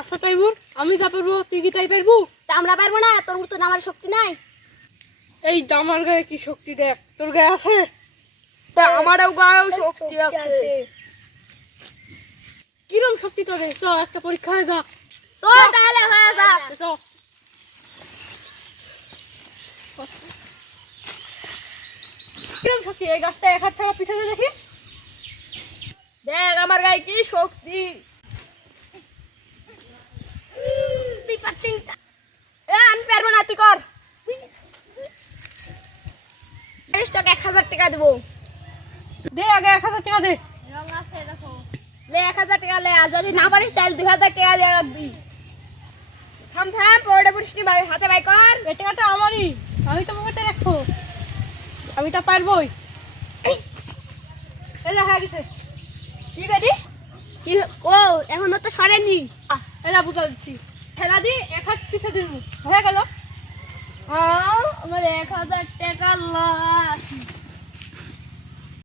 আচ্ছা তাইমুর, আমি যা পারবো তুই কি তাই পারবো? তা আমরা পারবো না, তোর মতো আমার শক্তি নাই। এই আমার গায়ে কি শক্তি দেখ, তোর গায়ে আছে? তা আমারও গায়েও শক্তি আছে। কিরম শক্তি তোদের? চ একটা পরীক্ষা হয়ে যা। চল তাহলে হয়ে যাক। চ। কিরম শক্তি? এই গাছটা এক হাত ছাড়া পিছনে দেখি। দেখ আমার গায়ে কি শক্তি। তুই পাচ্ছিস না। আমি পারবো না, তুই কর। তোকে 1000 টাকা দেবো। দে আগে 1000 টাকা দে। রং আছে দেখো। লে 1000 টাকা লে, আর যদি না পারিস তাহলে 2000 টাকা দিয়ে রাখবি। থাম পড়ে পড়িস নি, ভাই হাতে বাই কর। এই টাকাটা আমারই, আমি তো পকেটে রাখবো, আমি তা পারবোই। এই দেখা গেছে। ঠিক আছে। কি ও এখনো তো সরেনি। এরা বুঝা দিচ্ছি, খেলা দি এক হাত পিছে দিব, হয়ে গেল। হ্যাঁ, আমার 1000 টাকা লস।